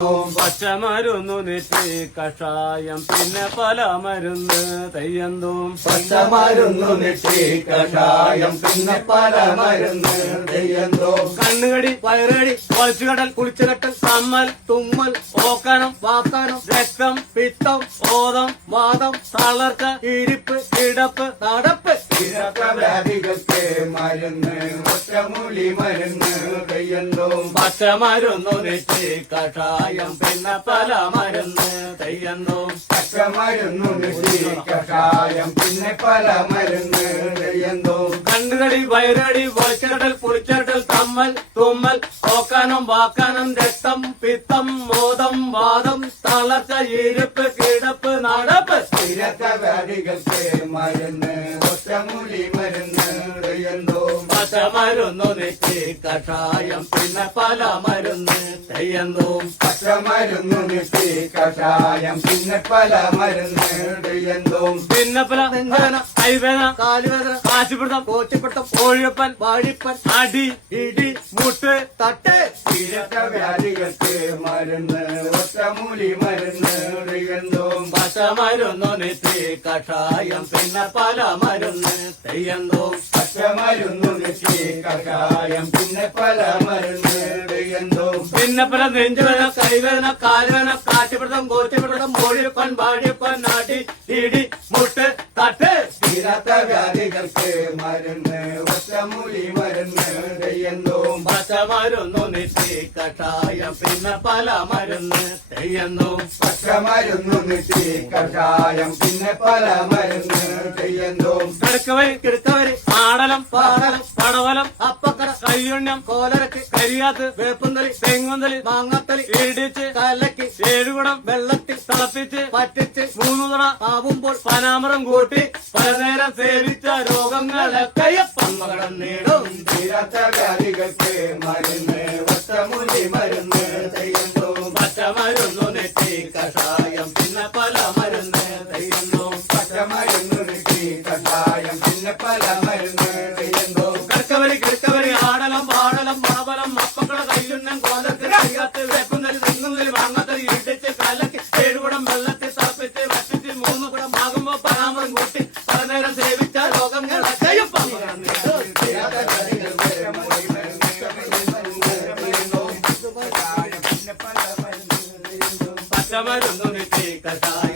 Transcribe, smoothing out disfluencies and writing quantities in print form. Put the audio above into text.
പച്ചമരുന്നു നെറ്റി കഷായം പിന്നെ പല മരുന്ന് തെയ്യന്തോം. പച്ചമരുന്നു നെറ്റി കഷായം പിന്നെ പല മരുന്ന് തെയ്യന്തോം. കണ്ണുകടി വയറുകടി വലിച്ചുകടൽ കുളിച്ചുകെട്ടൽ തമ്മൽ തുമ്മൽ ഓക്കാനം വാക്കാനം രക്തം പിത്തം ഓതം വാദം തളർച്ച ഇരിപ്പ് കിടപ്പ് നടപ്പ് വ്യാധികൾക്ക് മരുന്ന് ഒറ്റമൂലി മരുന്ന് തെയ്യന്തോം. പച്ചമരുന്നു നെറ്റി കഷായം പിന്നെ പല മരുന്ന് തെയ്യന്തോം. പച്ചമരുന്നു നെറ്റി കഷായം പിന്നെ പല മരുന്ന് തെയ്യന്തോം. കണ്ണുകടി വയറുകടി വലിച്ചുകടൽ കുളിച്ചുകെട്ടൽ തമ്മൽ തുമ്മൽ ഓക്കാനം വാക്കാനം രക്തം പിത്തം മോദം വാദം തളർച്ച ഇരിപ്പ് കിടപ്പ് നടപ്പ് വ്യാധികൾക്ക് മരുന്ന് ഒറ്റമൂലി മരുന്ന് തെയ്യന്തോം. പച്ചമരുന്നു നെറ്റി കഷായം പിന്നെ പല മരുന്ന് തെയ്യന്തോം. പച്ചമരുന്നു നെറ്റി കഷായം പിന്നെ പല മരുന്ന് തെയ്യന്തോം. പിന്നെ പല നെഞ്ചവേദന കൈവേദന കാലുവേദന കാശിപ്പിടുത്തം കോച്ചിപ്പിടുത്തം കോഴിയപ്പൻ വാഴിപ്പൻ അടി ഇടി മുട്ട് തട്ട് വ്യാധികൾക്ക് മരുന്ന് ഒറ്റമൂലി മരുന്ന് തെയ്യന്തോം. പച്ചമരുന്നു നെറ്റി കഷായം പിന്നെ പല മരുന്ന് തെയ്യന്തോം. പച്ചമരുന്നു നെറ്റി കഷായം പിന്നെ പല മരുന്ന് തെയ്യന്തോം. പിന്നെ പല നെഞ്ചുവേദന കൈവേദന കാലുവേദന കാശിപ്പിടുത്തം കോച്ചിപ്പിടുത്തം കോഴിയപ്പൻ വാഴിപ്പൻ അടി ഇടി മുട്ട് തട്ട് വ്യാധികൾക്ക് മരുന്ന് ഒറ്റമൂലി മരുന്ന് തെയ്യന്തോം. പച്ചമരുന്നു നെറ്റി കഷായം പിന്നെ പല മരുന്ന് തെയ്യന്തോം. പച്ചമരുന്നു നെറ്റി കഷായം പിന്നെ പല മരുന്ന് തെയ്യന്തോം. കിടക്കവരി ആടലം പാടലം പടവലം അപ്പക്കട കയ്യുണ്ണം കോലരക്ക് കരിയാത്ത് വേപ്പുന്തലി തെങ്ങുന്തലി മാങ്ങാത്തലി ഇടിച്ച് കലക്കി ഏഴുകുടം വെള്ളത്തിൽ തിളപ്പിച്ച് പറ്റിച്ച് 3 തട ആവുമ്പോൾ പനാമരം കൂട്ടി പലനേരം സേവിച്ച രോഗങ്ങളൊക്കെ പന്മകടം നേടും. വ്യാധികൾക്ക് മരുന്ന് ഒറ്റമൂലി മരുന്ന് തെയ്യന്തോം. പച്ചമരുന്നു നെറ്റി കഷായം പിന്നെ പല മരുന്ന് തെയ്യന്തോം. പച്ചമരുന്നു നെറ്റി കഷായം പിന്നെ പല മരുന്ന് തെയ്യന്തോം. കിടക്കവരി ആടലം പാടലം പടവലം അപ്പക്കട കയ്യുണ്ണം കോലത്തിൽ കരിയാത്ത് വേപ്പുന്തലി തെങ്ങുന്തലി മാങ്ങാത്തലി ഇടിച്ച് കലക്കി ഏഴുകുടം വെള്ളത്തിൽ തിളപ്പിച്ച് വറ്റിച്ച് 3 കുടം ആകുമ്പോ പരാമരം കൂട്ടി പലനേരം സേവിച്ച രോഗങ്ങളൊക്കെയും പന്മകടം നേടും. പച്ചമരുന്നു നെറ്റി കഷായം